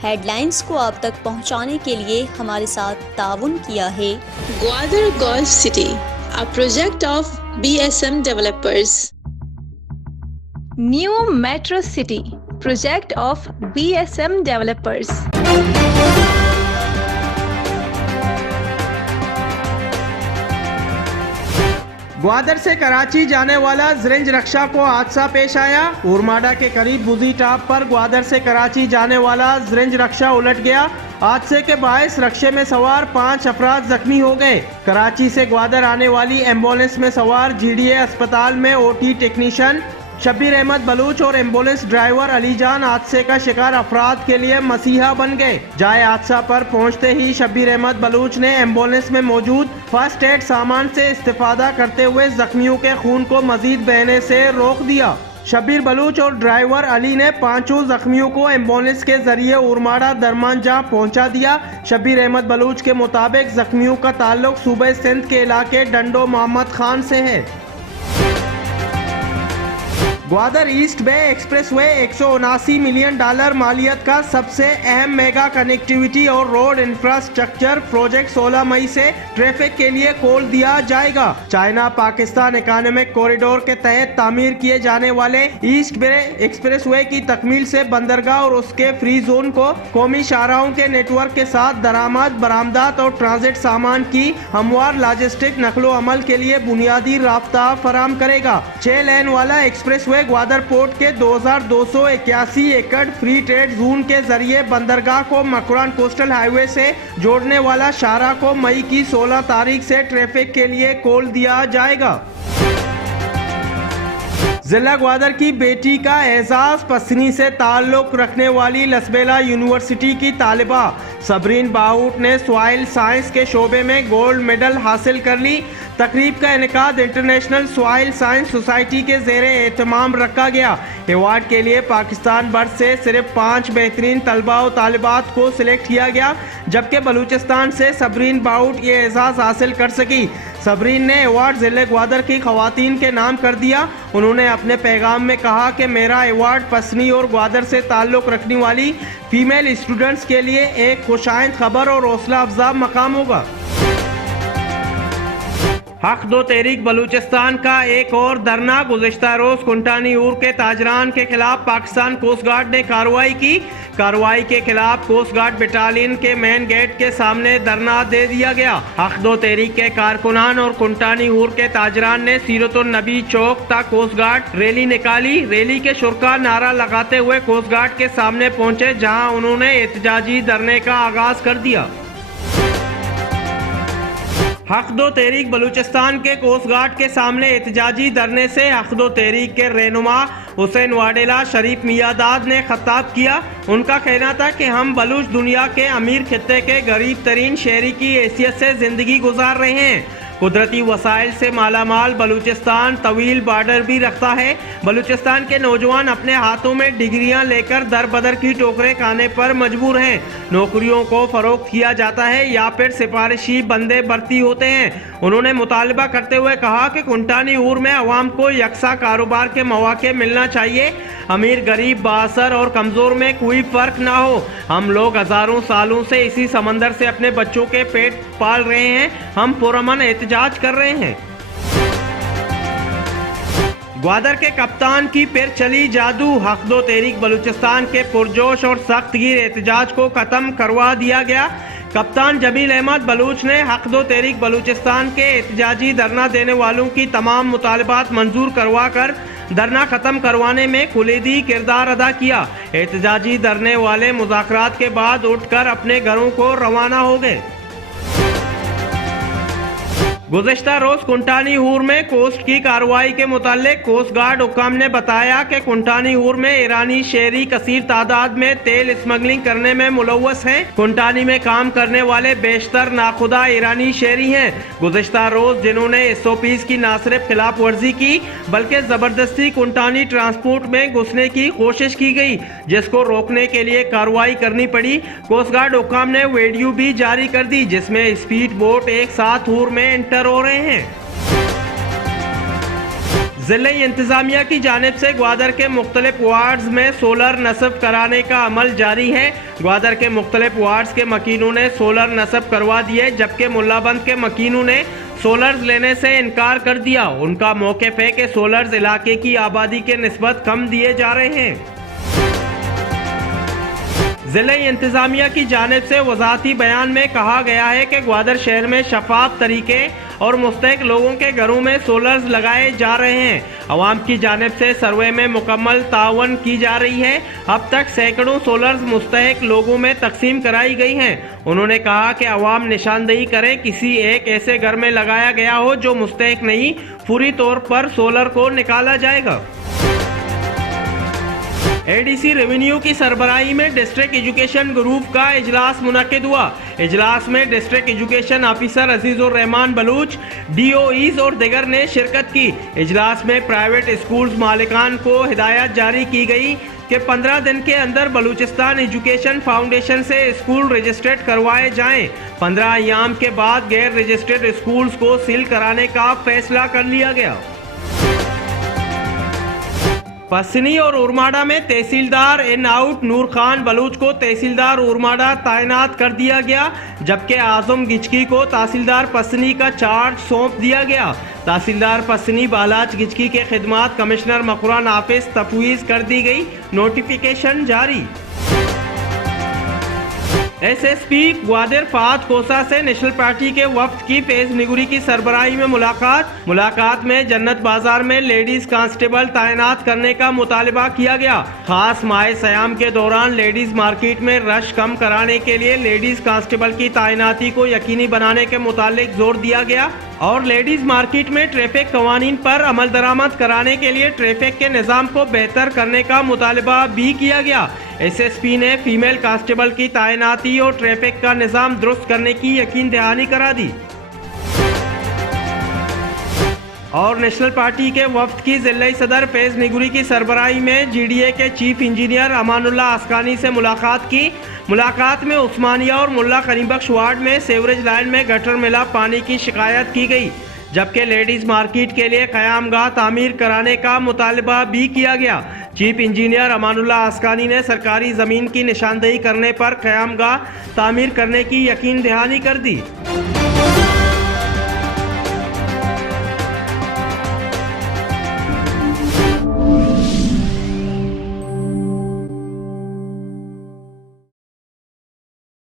Headlines को आप तक पहुंचाने के लिए हमारे साथ ताउन किया है Gwadar golf city, a project of BSM developers. New Metro City, project of BSM developers. Gwadar से कराची जाने वाला रेंज रक्षा को हादसा पेश आया। उरमाडा के करीब बुजी टाप पर ग्वादर से कराची जाने वाला रेंज रक्षा उलट गया। हादसे के बायस रक्षे में सवार 5 अफराद जख्मी हो गए। कराची से ग्वादर आने वाली एम्बुलेंस में सवार GDA अस्पताल में OT टेक्नीशियन शब्बीर अहमद बलूच और एम्बुलेंस ड्राइवर अली जान हादसे का शिकार अफराद के लिए मसीहा बन गए। जाए हादसा पर पहुंचते ही शब्बीर अहमद बलूच ने एम्बुलेंस में मौजूद फर्स्ट एड सामान से इस्तेफादा करते हुए जख्मियों के खून को मजीद बहने से रोक दिया। शब्बीर बलूच और ड्राइवर अली ने 5 जख्मियों को एम्बुलेंस के जरिए उरमाडा दरमानजा पहुंचा दिया। शब्बीर अहमद बलूच के मुताबिक जख्मियों का ताल्लुक सूबे सिंध के इलाके डंडो मोहम्मद खान से है। ग्वादर ईस्ट बे एक्सप्रेसवे $179 मिलियन मालियत का सबसे अहम मेगा कनेक्टिविटी और रोड इंफ्रास्ट्रक्चर प्रोजेक्ट 16 मई से ट्रैफिक के लिए खोल दिया जाएगा। चाइना पाकिस्तान इकोनॉमिक कॉरिडोर के तहत तामीर किए जाने वाले ईस्ट बे एक्सप्रेसवे की तकमील से बंदरगाह और उसके फ्री जोन को कौमी शाहराहों के नेटवर्क के साथ दरामद, बरामदात और ट्रांजिट सामान की हमवार लॉजिस्टिक नकलो अमल के लिए बुनियादी राब्ता फराम करेगा। 6 लेन वाला एक्सप्रेसवे ग्वादर पोर्ट के 2281 एकड़ फ्री ट्रेड जोन के जरिए बंदरगाह को मकरान कोस्टल हाईवे से जोड़ने वाला शाहरा को मई की 16 तारीख से ट्रैफिक के लिए खोल दिया जाएगा। जिला ग्वादर की बेटी का एजाज पसनी से ताल्लुक रखने वाली लसबेला यूनिवर्सिटी की तालिबा सबरीन बाउट ने सॉइल साइंस के शोबे में गोल्ड मेडल हासिल कर ली। तकरीब का इनेकाद इंटरनेशनल सॉइल साइंस सोसाइटी के ज़ेरे एहतमाम रखा गया। अवार्ड के लिए पाकिस्तान भर से सिर्फ 5 बेहतरीन तलबा और तालिबात को सिलेक्ट किया गया, जबकि बलूचिस्तान से सबरीन बाउट ये एजाज़ हासिल कर सकी। सबरीन ने अवार्ड ज़िले ग्वादर की खवातीन के नाम कर दिया। उन्होंने अपने पैगाम में कहा कि मेरा अवार्ड पसनी और ग्वादर से ताल्लुक़ रखने वाली फीमेल स्टूडेंट्स के लिए एक खुशाइंद खबर और हौसला अफजा मकाम होगा। हक दो तहरीक बलूचिस्तान का एक और धरना। गुज़िश्ता रोज कुंटानी ऊर के ताजरान के खिलाफ पाकिस्तान कोस्ट गार्ड ने कार्रवाई की। कार्रवाई के खिलाफ कोस्ट गार्ड बटालियन के मेन गेट के सामने धरना दे दिया गया। हक दो तहरीक के कारकुनान और कुंटानी ऊर के ताजरान ने सीरतुन नबी चौक तक कोस्ट गार्ड रैली निकाली। रैली के शुरका नारा लगाते हुए कोस्ट गार्ड के सामने पहुंचे, जहां उन्होंने एहतजाजी धरने का आगाज कर दिया। हक दो तहरीक बलूचिस्तान के कोस्ट गार्ड के सामने एहतजाजी धरने से हक दो तहरीक के रहनुमा हुसैन वाडेला शरीफ मियादाद ने खिताब किया। उनका कहना था कि हम बलूच दुनिया के अमीर खित्ते के गरीब तरीन शहरी की हैसियत से जिंदगी गुजार रहे हैं। कुदरती वसाइल से मालामाल बलूचिस्तान तवील बॉर्डर भी रखता है। बलूचिस्तान के नौजवान अपने हाथों में डिग्रियां लेकर दर बदर की टोकरें खाने पर मजबूर हैं। नौकरियों को फरोख्त किया जाता है या फिर सिफारिशी बंदे भर्ती होते हैं। उन्होंने मुतालबा करते हुए कहा कि कुंटानी ऊर में अवाम को यकसा कारोबार के मौके मिलना चाहिए। अमीर गरीब बासर और कमज़ोर में कोई फ़र्क ना हो। हम लोग हज़ारों सालों से इसी समंदर से अपने बच्चों के पेट पाल रहे हैं। हम पुरअमन एहतजाज कर रहे हैं। ग्वादर के कप्तान की फिर चली जादू। हक दो तहरीक बलूचिस्तान के पुरजोश और सख्तगीर एहतजाज को ख़त्म करवा दिया गया। कप्तान जमील अहमद बलूच ने हक दो तहरीक बलूचिस्तान के एहतजाजी धरना देने वालों की तमाम मुतालबात मंजूर करवा कर धरना ख़त्म करवाने में कुलीदी किरदार अदा किया। एहतजाजी धरने वाले मुज़ाकरात के बाद उठकर अपने घरों को रवाना हो गए। गुज़िश्ता रोज कुंटानी ऊर में कोस्ट की कार्रवाई के मुतालिक कोस्ट गार्ड हुकाम ने बताया कि कुंटानी ऊर में ईरानी शहरी कसीर तादाद में तेल स्मगलिंग करने में मुलव्वस हैं। कुंटानी में काम करने वाले बेशतर नाखुदा ईरानी शहरी हैं। गुज़िश्ता रोज जिन्होंने SOPs की न सिर्फ खिलाफ वर्जी की बल्कि जबरदस्ती कुंटानी ट्रांसपोर्ट में घुसने की कोशिश की गई, जिसको रोकने के लिए कार्रवाई करनी पड़ी। कोस्ट गार्ड हुकाम ने वीडियो भी जारी कर दी जिसमें स्पीड बोट एक साथ ऊर में एंटर हो रहे हैं। ज़िले इंतज़ामिया की जानिब से ग्वादर के मुख्तलिफ वार्ड्स में सोलर नस्ब कराने का अमल जारी है। ग्वादर के मुख्तलिफ वार्ड्स के मकीनों ने सोलर नस्ब करवा दिए, जबकि मुल्लाबंद के मकीनों ने सोलर्स लेने से इनकार कर दिया। उनका मौक़िफ़ है कि सोलर्स इलाके की आबादी के निस्बत कम दिए जा रहे हैं। ज़िले इंतज़ामिया की जानिब से वज़ाती बयान में कहा गया है कि ग्वादर शहर में शफाफ तरीके और मुस्तहिक लोगों के घरों में सोलर्स लगाए जा रहे हैं। अवाम की जानिब से सर्वे में मुकम्मल तावन की जा रही है। अब तक सैकड़ों सोलर्स मुस्तहिक लोगों में तकसीम कराई गई हैं। उन्होंने कहा कि अवाम निशानदेही करें, किसी एक ऐसे घर में लगाया गया हो जो मुस्तहिक नहीं, फौरी तौर पर सोलर को निकाला जाएगा। एडीसी रेवेन्यू की सरबराही में डिस्ट्रिक्ट एजुकेशन ग्रुप का इजलास मुनक्किद हुआ। इजलास में district education officer Azizur Rahman Baloch, DOEs और दिगर ने शिरकत की। इजलास में प्राइवेट स्कूल्स मालिकान को हिदायत जारी की गई कि 15 दिन के अंदर बलूचिस्तान एजुकेशन फाउंडेशन से स्कूल रजिस्ट्रेड करवाए जाएं। 15 अय्याम के बाद गैर रजिस्टर्ड स्कूल्स को सील कराने का फैसला कर लिया गया। पसनी और उरमाडा में तहसीलदार इन आउट नूर खान बलूच को तहसीलदार उरमाडा तैनात कर दिया गया, जबकि आजम गिचकी को तहसीलदार पसनी का चार्ज सौंप दिया गया। तहसीलदार पसनी बालाच गिचकी के खिदमात कमिश्नर मखुरा नाफिस तफवीज़ कर दी गई। नोटिफिकेशन जारी। SSP ग्वादर फात कोसा से नेशनल पार्टी के वफ्द की फैज निगुरी की सरबराही में मुलाकात में जन्नत बाजार में लेडीज कांस्टेबल तैनात करने का मुतालबा किया गया। खास माह सयाम के दौरान लेडीज मार्केट में रश कम कराने के लिए लेडीज कांस्टेबल की तैनाती को यकीनी बनाने के मुतालिक जोर दिया गया और लेडीज मार्केट में ट्रैफिक कवानीन पर अमल दरामद कराने के लिए ट्रैफिक के निज़ाम को बेहतर करने का मुतालबा भी किया गया। SSP ने फीमेल कांस्टेबल की तैनाती और ट्रैफिक का निज़ाम दुरुस्त करने की यकीन दहानी करा दी। और नेशनल पार्टी के वफ्द की जिले सदर फैज निगुरी की सरबराही में GDA के चीफ इंजीनियर अमानुल्लाह आस्कानी से मुलाकात की। मुलाकात में उस्मानिया और मुल्ला करीमबख्श वार्ड में सेवरेज लाइन में गटर मिला पानी की शिकायत की गई, जबकि लेडीज मार्केट के लिए क़यामगाह तामीर कराने का मुतालबा भी किया गया। चीफ इंजीनियर अमानुल्लाह आस्कानी ने सरकारी ज़मीन की निशानदेही करने पर क़यामगाह तामीर करने की यकीन दहानी कर दी।